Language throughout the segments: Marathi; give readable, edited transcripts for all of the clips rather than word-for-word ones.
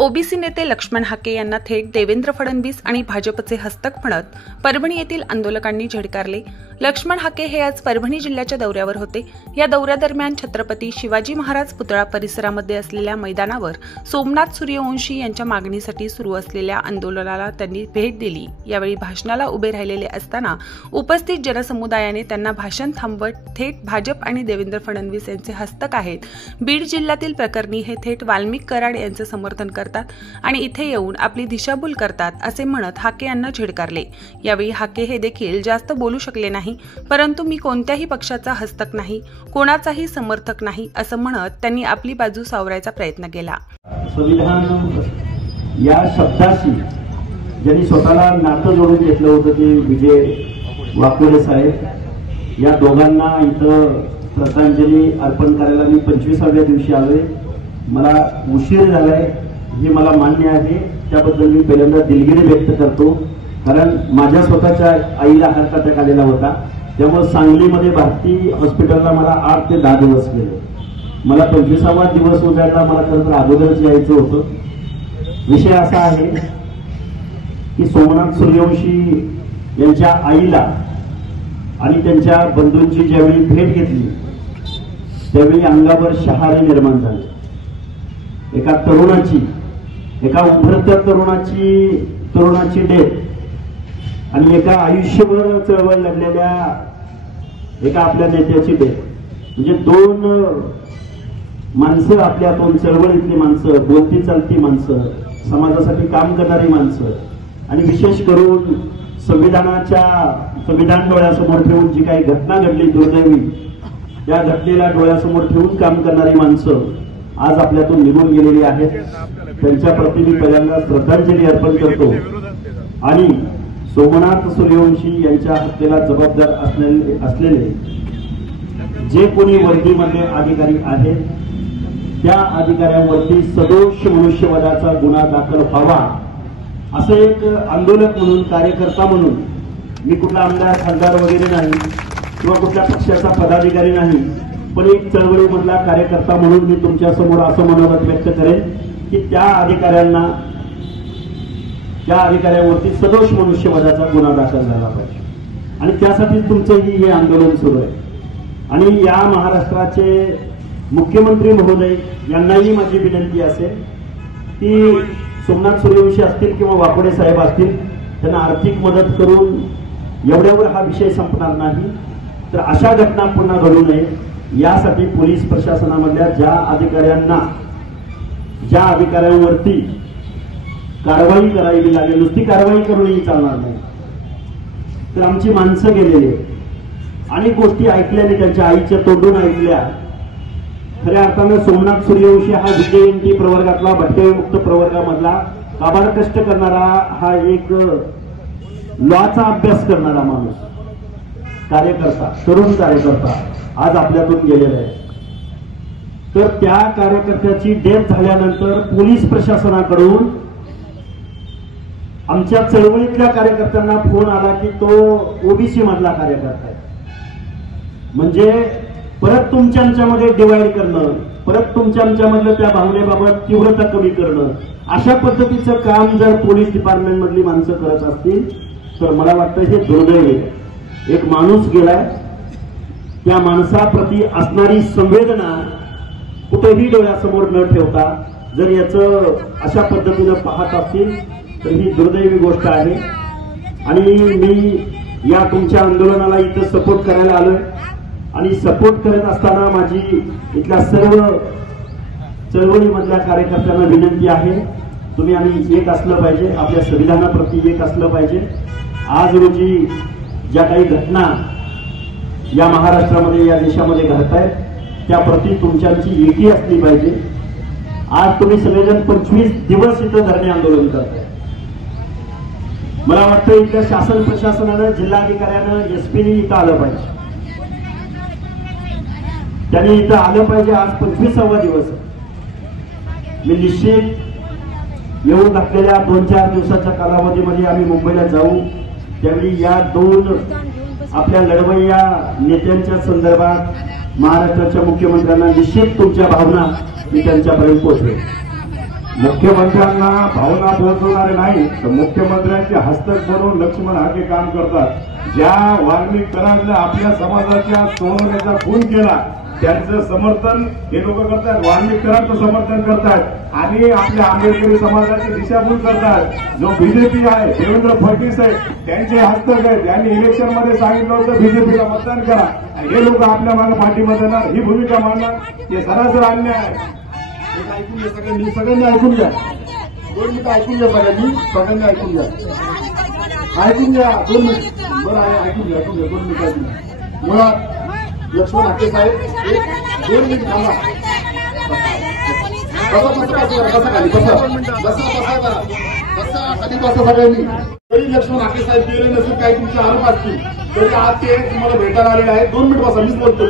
ओबीसी नेते लक्ष्मण हाके यांना थेट देवेंद्र फडणवीस आणि भाजपचे हस्तक म्हणत परभणी येथील आंदोलकांनी झिडकारले। लक्ष्मण हाके हे आज परभणी जिल्ह्याच्या दौऱ्यावर होते। या दौऱ्यादरम्यान छत्रपती शिवाजी महाराज पुतळा परिसरामध्ये असलेल्या मैदानावर सोमनाथ सूर्यवंशी यांच्या मागणीसाठी सुरू असलेल्या आंदोलनाला त्यांनी भेट दिली। यावेळी भाषणाला उभे राहिलेले असताना उपस्थित जनसमुदायाने त्यांना भाषण थांबवत थेट भाजप आणि देवेंद्र फडणवीस यांचे हस्तक आहेत, बीड जिल्ह्यातील प्रकरणी हे थेट वाल्मिक कराड यांचे समर्थन करतात आणि इथे येऊन आपली दिशाभूल करतात असे म्हणत हाके यांना झिडकारले। यावेळी हाके हे देखील जास्त बोलू शकले नाही, परंतु मी कोणत्याही पक्षाचा हस्तक नाही, कोणाचाही समर्थक नाही असं म्हणत त्यांनी आपली बाजू सावरायचा प्रयत्न केला। संविधान या शब्दाशी ज्यांनी स्वतःला नातं जोडून घेतलं होतं ते विजय वाकोडे साहेब, या दोघांना इथं श्रद्धांजली अर्पण करायला मी 25व्या दिवशी आलोय। मला उशीर झालाय हे मला मान्य आहे, त्याबद्दल मी पहिल्यांदा दिलगिरी व्यक्त करतो। कारण माझ्या स्वतःच्या आईला हार्ट अटॅक आलेला होता, त्यामुळे सांगलीमध्ये भारती हॉस्पिटलला मला 8 ते 10 दिवस गेले। मला 25वा दिवस उजाडला, मला खरं तर अगोदरच यायचं होतं। विषय असा आहे की सोमनाथ सूर्यवंशी यांच्या आईला आणि त्यांच्या बंधूंची ज्यावेळी भेट घेतली त्यावेळी अंगावर शहारे निर्माण झाले। एका तरुणाची, एका उभरत्या तरुणाची डेथ आणि एका आयुष्यभर चळवळ लढलेल्या एका आपल्या नेत्याची डेथ, म्हणजे 2 माणसं, आपल्या 2 चळवळीतली माणसं, बोलती चालती माणसं, समाजासाठी काम करणारी माणसं आणि विशेष करून संविधान डोळ्यासमोर ठेवून जी काही घटना घडली दुर्दैवी, त्या घटनेला डोळ्यासमोर ठेवून काम करणारी माणसं आज आपल्यातून निघून गेलेली आहेत। त्यांच्या प्रती मी पहिल्यांदा श्रद्धांजली अर्पण करतो आणि सोमनाथ सूर्यवंशी यांच्या हत्येला जबाबदार असलेले जे कोणी वर्दीमध्ये अधिकारी आहेत त्या अधिकाऱ्यांवरती सदोष मनुष्यवधाचा गुन्हा दाखल व्हावा असं एक आंदोलक म्हणून, कार्यकर्ता म्हणून, मी कुठला आमदार खासदार वगैरे नाही किंवा कुठल्या पक्षाचा पदाधिकारी नाही, पण एक चळवळीमधला कार्यकर्ता म्हणून मी तुमच्या समोर असं मनोगत व्यक्त करेन की त्या अधिकाऱ्यांवरती सदोष मनुष्यवधाचा गुन्हा दाखल झाला पाहिजे आणि त्यासाठी तुमचंही हे आंदोलन सुरू आहे। आणि या महाराष्ट्राचे मुख्यमंत्री महोदय यांनाही माझी विनंती असेल की सोमनाथ सूर्यवंशी असतील किंवा वाकोडे साहेब असतील, त्यांना आर्थिक मदत करून एवढ्यावर हा विषय संपणार नाही, तर अशा घटना पुन्हा घडू नये यासाठी पोलीस प्रशासनामधल्या ज्या अधिकाऱ्यांवरती कारवाई करावी लागेल, नुसती कारवाई करूनही चालणार नाही, तर आमची माणसं गेलेली अनेक गोष्टी ऐकल्याने, त्यांच्या आईच्या तोंडून ऐकल्या। खऱ्या अर्थानं सोमनाथ सूर्यवंशी हा विजयंती प्रवर्गातला, भटकळीमुक्त प्रवर्गामधला काबाड कष्ट करणारा, हा एक लॉचा अभ्यास करणारा माणूस, कार्यकर्ता, तरुण कार्यकर्ता आज आपल्यातून गेलेला आहे। तर त्या कार्यकर्त्याची डेथ झाल्यानंतर पोलीस प्रशासनाकडून आमच्या चळवळीतल्या कार्यकर्त्यांना फोन आला की तो ओबीसी मधला कार्यकर्ता आहे, म्हणजे परत तुमच्या आमच्यामध्ये डिवाइड करणं, परत तुमच्या आमच्यामधलं त्या भावनेबाबत तीव्रता कमी करणं, अशा पद्धतीचं काम जर पोलीस डिपार्टमेंट मधली माणसं करत असतील तर मला वाटतं हे दुर्दैवी आहे। एक माणूस गेलाय, त्या माणसाप्रती असणारी संवेदना कुठेही डोळ्यासमोर न ठेवता जर याचं अशा पद्धतीनं पाहत असतील तर ही दुर्दैवी गोष्ट आहे। आणि मी या तुमच्या आंदोलनाला इथं सपोर्ट करायला आलोय आणि सपोर्ट करत असताना माझी इथल्या सर्व चळवळीमधल्या कार्यकर्त्यांना विनंती आहे, तुम्ही आम्ही एक असलं पाहिजे, आपल्या संविधानाप्रती एक असलं पाहिजे। आज रोजी ज्या काही घटना या महाराष्ट्रामध्ये, या देशामध्ये घडतायत त्याप्रती तुमच्याची एकी असली पाहिजे। आज तुम्ही सगळेजण 25 दिवस इथं धरणे आंदोलन करताय। मला वाटतं इथल्या शासन प्रशासनानं, जिल्हाधिकाऱ्यानं, एसपीनी इथं आलं पाहिजे, त्यांनी इथं आलं पाहिजे। आज 25वा दिवस आहे। मी निश्चित येऊ घातलेल्या 2-4 दिवसाच्या कालावधीमध्ये आम्ही मुंबईला जाऊ, त्यावेळी या 2 आपल्या लढवय्या नेत्यांच्या संदर्भात महाराष्ट्राच्या मुख्यमंत्र्यांना निश्चित तुमच्या भावना मी त्यांच्यापर्यंत पोहोचवेन। मुख्यमंत्र्यांना भावना पोहोचवणारे नाही तर मुख्यमंत्र्यांचे हस्तक बनवून लक्ष्मण हाके काम करतात। ज्या वाल्मिक कराडनं आपल्या समाजाच्या सोनवण्याचा खून केला त्यांचं समर्थन हे लोक करतात, वाल्मिक कराडचं समर्थन करतात आणि आपल्या आंबेडकरी समाजाची दिशाभूल करतात। जो बीजेपी आहे, देवेंद्र फडणवीस आहे, त्यांचे हस्तक आहेत। त्यांनी इलेक्शन मध्ये सांगितलं होतं बीजेपीला मतदान करा, हे लोक आपल्या मागे पाठिंबा देणार, ही भूमिका मानणार, हे सरासर अन्याय आहे। ऐकून घ्या सगळ्यांनी ऐकून घ्या, 2 मिनिटं ऐकून घ्या सगळ्यांनी ऐकून घ्या 2 मिनिट बरं आहे, ऐकून घ्या 2 मिनिटं ऐकून घ्या। मुळात लक्ष्मण हाके साहेब 2 मिनिट थांबा, बसा खाली, बसा सगळ्यांनी। तरी लक्ष्मण हाके साहेब गेले नसेल, काही तुमचे आरोप असतील तरी आज ते तुम्हाला भेटायला आलेले आहेत। 2 मिनिट बसा, मीच बोलतो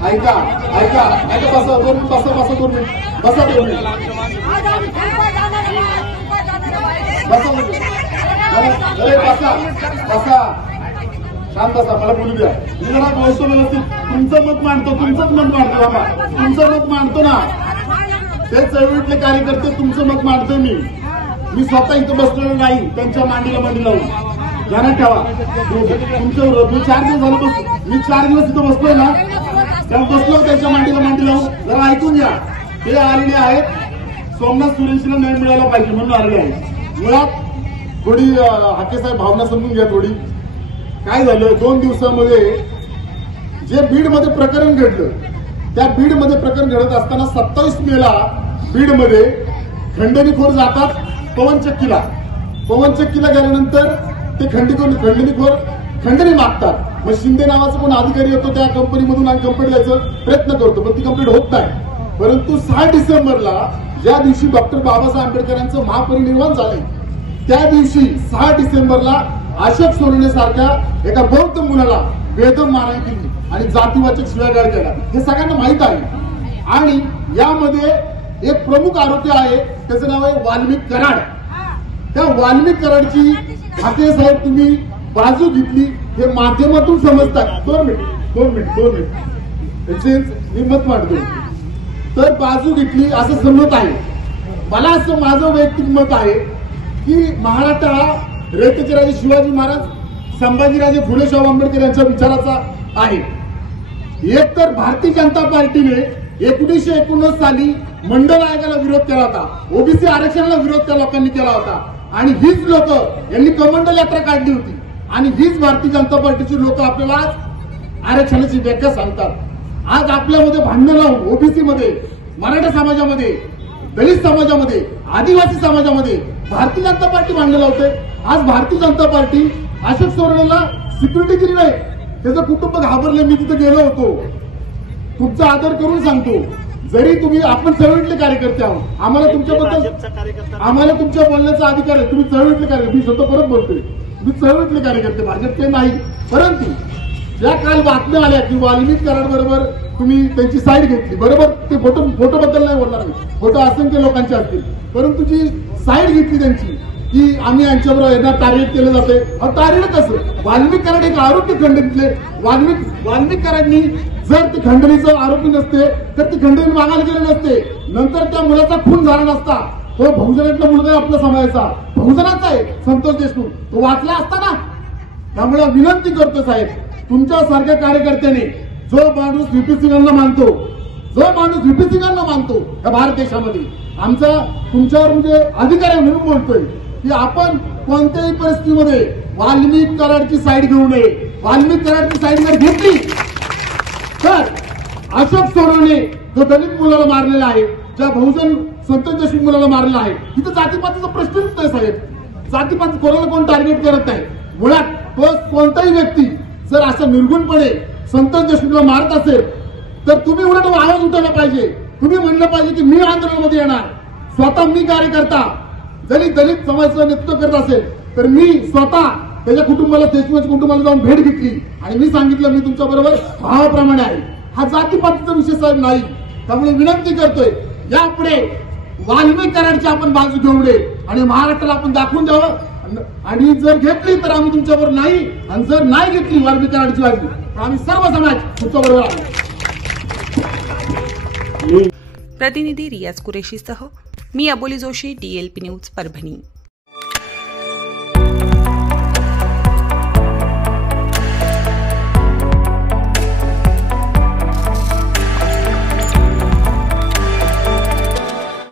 ऐका बसा 2 मिनिट, बसा 2 मिनिट, बसा 2 मिनिट, बसा शांत बसा, मला बोलू द्या। मी जरा बोलतो व्यवस्थित, तुमचं मत मांडतो, तुमचंच मत मांडतो बाबा, तुमचं मत मांडतो ना, ते चळवळीतले कार्यकर्ते तुमचं मत मांडतोय मी स्वतः इथं बसलेलो नाही, त्यांच्या मांडीला मांडी लावून ध्यानात ठेवा। तुमचं मी 4 दिवस झालं मी 4 दिवस इथं बसलोय ना, त्या बसलो त्यांच्या मांडीला मांडी लावून। जरा ऐकून घ्या, ते आलेले आहेत सोमनाथ सुरेशला न्याय मिळाला पाहिजे म्हणून आलेले आहेत। मुळात थोडी हाके साहेब भावना समजून घ्या थोडी। काय झालं, 2 दिवसामध्ये जे बीडमध्ये प्रकरण घडलं, त्या बीडमध्ये प्रकरण घडत असताना 27 मेला बीडमध्ये खंडणीखोर जातात पवनचक्कीला गेल्यानंतर ते खंडणीखोर खंडणी मागतात। मग शिंदे नावाचा कोण अधिकारी येतो त्या कंपनीमधून आणि कंप्लेंट द्यायचा प्रयत्न करतो, पण ती कंप्लेंट होत नाही। परंतु 6 डिसेंबरला ज्या दिवशी डॉक्टर बाबासाहेब आंबेडकरांचं महापरिनिर्वाण झाले, त्या दिवशी 6 डिसेंबरला अशोक सोनवणे सारख्या एका बौद्ध मुलाला बेदम मारहाण केली आणि जातीवाचक शिव्यागाळ केला, हे सगळ्यांना माहित आहे। आणि यामध्ये एक प्रमुख आरोपी आहे, त्याचं नाव आहे वाल्मिक कराड। त्या वाल्मिक कराडची हाके साहेब तुम्ही बाजू घेतली हे माध्यमातून समजतात। 2 मिनिट मी मत मांडतो, तर बाजू घेतली असं समजत आहे मला। असं माझं वैयक्तिक मत आहे की महाराष्ट्र हा रयतेचे राजे शिवाजी महाराज, संभाजीराजे फुले शाहू आंबेडकर यांच्या विचाराचा आहे। एक तर भारतीय जनता पार्टीने 1989 साली मंडल आयोगाला विरोध केला होता, ओबीसी आरक्षणाला विरोध त्या लोकांनी केला होता आणि हीच लोक यांनी कमंडल यात्रा काढली होती आणि हीच भारतीय जनता पार्टीची लोक आपल्याला आज आरक्षणाची व्याख्या सांगतात। आज आपल्यामध्ये भांडण लावून ओबीसी मध्ये, मराठा समाजामध्ये, दलित समाजामध्ये, आदिवासी समाजामध्ये भारतीय जनता पार्टी भांडण लावते। आज भारतीय जनता पार्टी अशोक सोनवणेला सिक्युरिटी दिली नाही, त्याचं कुटुंब घाबरले। मी तिथे गेलो होतो, तुमचा आदर करून सांगतो, जरी तुम्ही आपण चळवळीतले कार्यकर्ते आहोत, आम्हाला तुमच्या बोलण्याचा अधिकार आहे। तुम्ही चळवळीतले कार्यकर्ते, मी स्वतः परत बोलतोय, तुम्ही चळवळीतले कार्यकर्ते, भाजपचे नाही। परंतु ज्या काल बातम्या आल्या की वाल्मिक कराड बरोबर तुम्ही त्यांची साईड घेतली, बरोबर, ते फोटो बद्दल नाही बोलणार मी, फोटो असंख्य लोकांचे असतील, परंतु जी साईड घेतली त्यांची की आम्ही यांच्याबरोबर यांना टार्गेट केलं जाते, टार्गेट कसं? वाल्मिक कराड एक आरोपी खंडणीतले, वाल्मिक कराडनी जर ती खंडणीचा आरोपी नसते तर ती खंडणी मागायला गेले नसते, नंतर त्या मुलाचा खून झाला नसता। तो बहुजनातला मुलगा आहे, आपल्या समाजाचा बहुजनाचा आहे, संतोष देशमुख, तो वाचला असता ना। त्यामुळे विनंती करतो साहेब, तुमच्यासारख्या कार्यकर्त्याने जो माणूस व्हीपी सिंगांना मानतो या भारत देशामध्ये, आमचा तुमच्यावर म्हणजे अधिकार आहे म्हणून बोलतोय की आपण कोणत्याही परिस्थितीमध्ये वाल्मिक कराडची साईड घेऊ नये। वाल्मिक कराडची साईड जर घेतली तर अशोक सोनवणे जो दलित मुलाला मारलेला आहे, ज्या बहुजन संतोष देशमुख मुलाला मारलेला आहे, तिथं जातीपातीचा प्रश्नच नाही साहेब। जातीपात कोणाला कोण टार्गेट करत नाही। मुळात तो कोणताही व्यक्ती जर असं निर्गुणपणे संतोष देशमुखला मारत असेल तर तुम्ही उलट आवाज उठवला पाहिजे। तुम्ही म्हणलं पाहिजे की मी आंदोलनामध्ये येणार, स्वतः मी कार्यकर्ता जरी दलित समाजाचं नेतृत्व करत असेल तर मी स्वतः त्याच्या कुटुंबाला, देशमुखाच्या कुटुंबाला जाऊन भेट घेतली आणि मी सांगितलं मी तुमच्या बरोबर भावाप्रमाणे आहे। हा जातीपातीचा विषय साहेब नाही। त्यामुळे विनंती करतोय, यापुढे वाल्मिक कराडची आपण बाजू घेऊ नये आणि महाराष्ट्राला आपण दाखवून द्यावं, आणि जर घेतली तर आम्ही तुमच्याबरोबर नाही, आणि जर नाही घेतली वाल्मिक कराडची बाजू तर आम्ही सर्व समाज तुमच्याबरोबर आहोत। मी प्रतिनिधी रियाज कुरेशीसह मी अबोली जोशी, DLP न्यूज, परभणी.